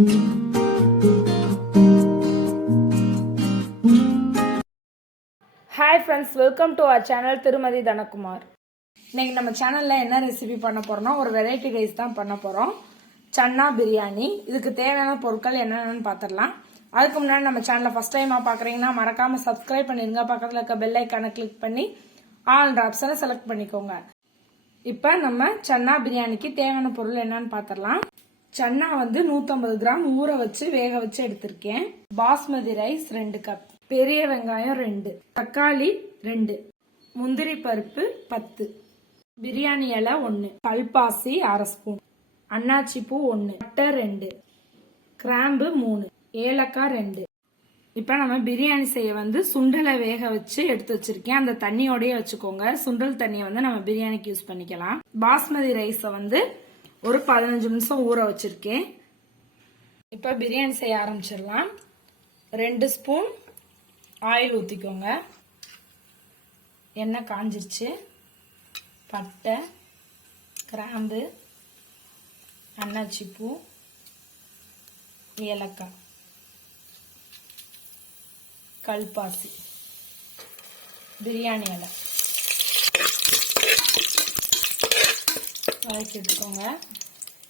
Hi friends, welcome to our channel Thirumathi Dhanakumar. இன்னைக்கு நம்ம சேனல்ல என்ன ரெசிபி பண்ண போறோம்னா ஒரு வெரைட்டி ரைஸ் தான் பண்ண போறோம். சன்னா பிரியாணி. இதுக்கு தேவையான பொருட்கள் என்னென்னன்னு பாத்திரலாம். அதுக்கு முன்னாடி நம்ம சேனலை ஃபர்ஸ்ட் டைமா பாக்குறீங்கன்னா மறக்காம Subscribe பண்ணிருங்க. பக்கத்துல இருக்க பெல் ஐகானை கிளிக் பண்ணி ஆல் ஆப்ஷனை செலக்ட் பண்ணிக்கோங்க. இப்போ நம்ம சன்னா பிரியாணிக்கு தேவையான பொருள் என்னன்னு பாத்திரலாம். சன்னா வந்து 150 கிராம் ஊற வச்சு வேக வச்சு எடுத்திருக்கேன். பாஸ்மதி ரைஸ் 2 கப், பெரிய வெங்காயம் 2, தக்காளி 2, முந்திரி பருப்பு 10, பிரியாணி இலை 1, கல்பாசி அரை ஸ்பூன், அன்னாச்சி பூ 1, பட்டை 2, கிராம்பு 3, ஏலக்காய் 2. இப்ப நம்ம பிரியாணி செய்ய வந்து சுண்டலை வேக வச்சு எடுத்து வச்சிருக்கேன். அந்த தண்ணியோடய வச்சுக்கோங்க. சுண்டல் தண்ணியை வந்து நம்ம பிரியாணிக்கு யூஸ் பண்ணிக்கலாம். பாஸ்மதி ரைஸை வந்து ஒரு 15 நிமிஷம் ஊற வச்சிருக்கேன். இப்ப பிரியாணி செய்ய ஆரம்பிச்சிடலாம். 2 ஸ்பூன் ஆயில் ஊற்றிக்கோங்க. எண்ணெய் காஞ்சிருச்சு. பட்டை, கிராம்பு, அன்னாச்சி பூ, ஏலக்காய், கல்பாசி, பிரியாணி இலை வதக்கி எடுத்துக்கோங்க.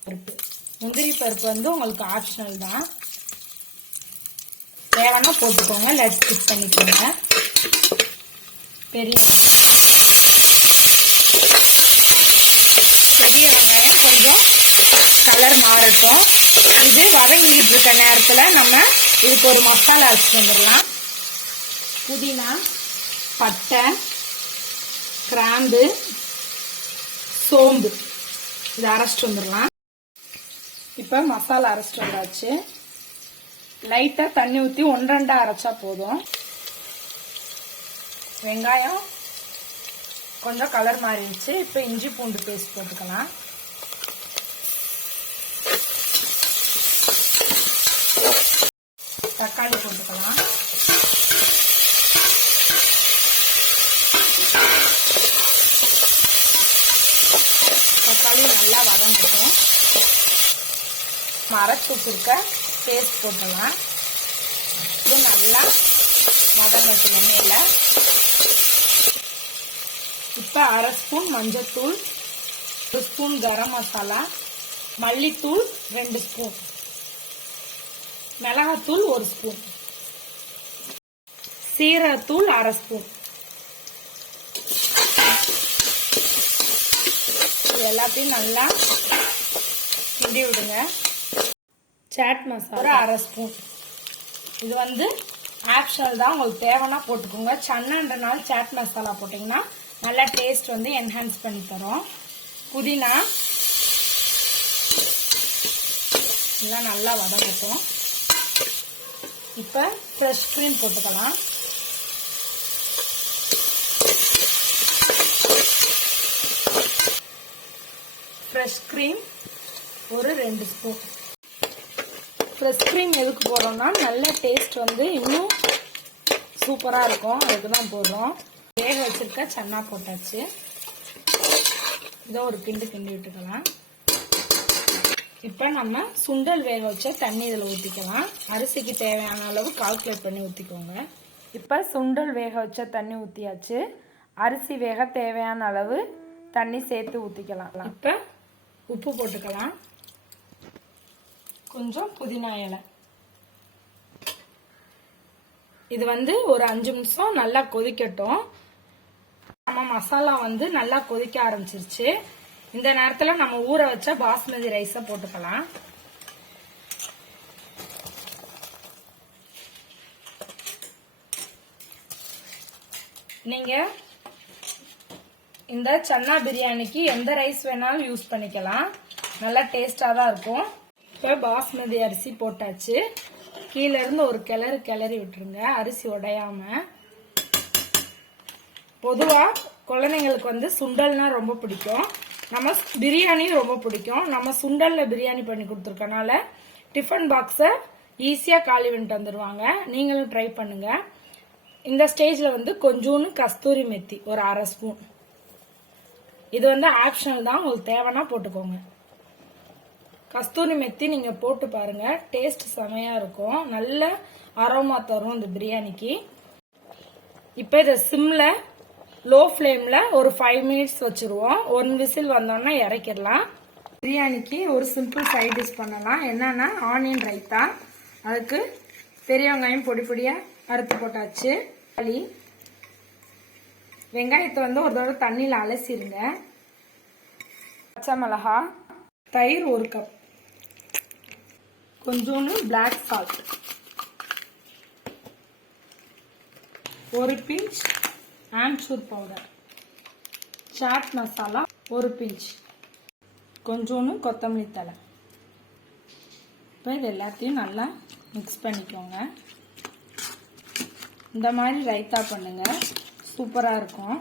பருப்பு, முந்திரி பருப்பு வந்து உங்களுக்கு ஆப்ஷனல் தான், தேவைன்னா போட்டுக்கோங்க, இல்லை ஸ்கிப் பண்ணிக்கோங்க. பெரிய வெங்காயம் கொஞ்சம் கலர் மாறட்டும். இது வதங்கிக்கிட்டு இருக்க நேரத்தில் நம்ம இதுக்கு ஒரு மசாலா அரைச்சிட்டு வந்துடலாம். புதினா, பட்டை, கிராம்பு, சோம்பு இதை அரைச்சிட்டு வந்துடலாம். இப்போ மசாலா அரைச்சிட்டு வந்தாச்சு. லைட்டா தண்ணி ஊற்றி 1-2 அரைச்சா போதும். வெங்காயம் கொஞ்சம் கலர் மாறிடுச்சு. இப்போ இஞ்சி பூண்டு பேஸ்ட் போட்டுக்கலாம். தக்காளி போட்டுக்கலாம். தக்காளி நல்லா வதங்கட்டும். அரைச்சி வச்சிருக்க பேஸ்ட் போட்டுக்கலாம். இது நல்லா வதங்கட்டும் எண்ணெயில. இப்போ அரை ஸ்பூன் மஞ்சத்தூள், 1 ஸ்பூன் கரம் மசாலா, மல்லித்தூள் 2 ஸ்பூன், மிளகாத்தூள் 1 ஸ்பூன், சீரகத்தூள் அரை ஸ்பூன். இது எல்லாத்தையும் நல்லா கிண்டி விடுங்க. சாட் மசாலா அரை ஸ்பூன். இது வந்து ஆப்ஷனல் தான், உங்களுக்கு தேவைன்னா போட்டுக்கோங்க. சன்னான்றனால சாட் மசாலா போட்டிங்கன்னா நல்லா டேஸ்ட் வந்து என்ஹான்ஸ் பண்ணி தரும். புதினா எல்லாம் நல்லா வதங்கட்டும். இப்போ ஃப்ரெஷ் க்ரீம் போட்டுக்கலாம். ஃப்ரெஷ் க்ரீம் ஒரு 2 ஸ்பூன். ஃப்ரெஷ் க்ரீம் எதுக்கு போடுறோம்னா நல்ல டேஸ்ட் வந்து இன்னும் சூப்பராக இருக்கும், அதுக்கு தான் போடுறோம். வேக வச்சிருக்க சன்னா போட்டாச்சு. இதோ ஒரு கிண்டி விட்டுக்கலாம். இப்போ நம்ம சுண்டல் வேக வச்ச தண்ணி இதில் ஊற்றிக்கலாம். அரிசிக்கு தேவையான அளவு கால்குலேட் பண்ணி ஊற்றிக்கோங்க. இப்போ சுண்டல் வேக வச்ச தண்ணி ஊற்றியாச்சு. அரிசி வேக தேவையான அளவு தண்ணி சேர்த்து ஊற்றிக்கலாம். இப்போ உப்பு போட்டுக்கலாம். கொஞ்சம் புதினா இலை. இது வந்து ஒரு 5 நிமிஷம் நல்லா கொதிக்கட்டும். நம்ம மசாலா வந்து நல்லா கொதிக்க ஆரம்பிச்சிருச்சு. இந்த நேரத்தில் நம்ம ஊற வச்ச பாஸ்மதி ரைஸை போட்டுக்கலாம். நீங்க இந்த சன்னா பிரியாணிக்கு எந்த ரைஸ் வேணாலும் யூஸ் பண்ணிக்கலாம், நல்லா டேஸ்டா தான் இருக்கும். இப்போ பாஸ்மதி அரிசி போட்டாச்சு. கீழே இருந்து ஒரு கிளறி விட்டுருங்க, அரிசி உடையாம. பொதுவா குழந்தைங்களுக்கு வந்து சுண்டல்னா ரொம்ப பிடிக்கும், நம்ம பிரியாணியும் ரொம்ப பிடிக்கும். நம்ம சுண்டல்ல பிரியாணி பண்ணி கொடுத்துருக்கனால டிஃபன் பாக்ஸை ஈஸியா காலி பண்ணிட்டு வந்துடுவாங்க. நீங்களும் ட்ரை பண்ணுங்க. இந்த ஸ்டேஜ்ல வந்து கொஞ்சோன்னு கஸ்தூரி மெத்தி ஒரு அரை ஸ்பூன். இது வந்து ஆப்ஷனல் தான், உங்களுக்கு தேவைன்னா போட்டுக்கோங்க. கஸ்தூரி மெத்தி நீங்க போட்டு பாருங்க, டேஸ்ட் செமையா இருக்கும். நல்ல அரோமா தரும் இந்த பிரியாணிக்கு. இப்போ இதை சிம்ல லோ ஃப்ளேம்ல ஒரு 5 மினிட்ஸ் வச்சிருவோம். 1 விசில் வந்தோம்னா இறக்கிடலாம். பிரியாணிக்கு ஒரு சிம்பிள் சைட் டிஷ் பண்ணலாம். என்னன்னா ஆனியன் ரைத்தா. அதுக்கு பெரிய வெங்காயம் பொடி பொடியா அறுத்து போட்டாச்சு. வெங்காயத்தை ஒரு தடவை தண்ணியில் அலசிடுங்க. பச்சை மிளகா, தயிர் 1 கப், கொஞ்சோண்டு black salt, 1 pinch amchur powder, chaat masala 1 pinch, கொஞ்சோண்டு கொத்தமல்லி தழை. இப்போ இது எல்லாத்தையும் நல்லா மிக்ஸ் பண்ணிக்கோங்க. இந்த மாதிரி ரைத்தா பண்ணுங்க, சூப்பரா இருக்கும்.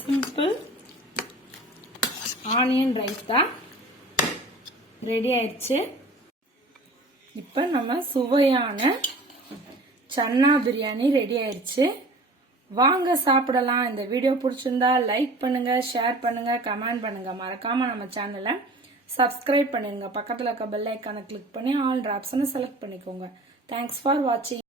சிம்பிள் ஆனியன் ரைத்தா ரெடி ஆயிடுச்சு. இப்போ நம்ம சுவையான சன்னா பிரியாணி ரெடி ஆயிடுச்சு. வாங்க சாப்பிடலாம். இந்த வீடியோ பிடிச்சிருந்தா லைக் பண்ணுங்க, ஷேர் பண்ணுங்க, கமெண்ட் பண்ணுங்க. மறக்காம நம்ம சேனலை சப்ஸ்கிரைப் பண்ணிருங்க. பக்கத்தில் இருக்க பெல் ஐக்கானை கிளிக் பண்ணி ஆல் ஆப்ஷனை செலக்ட் பண்ணிக்கோங்க. தேங்க்ஸ் ஃபார் வாட்சிங்.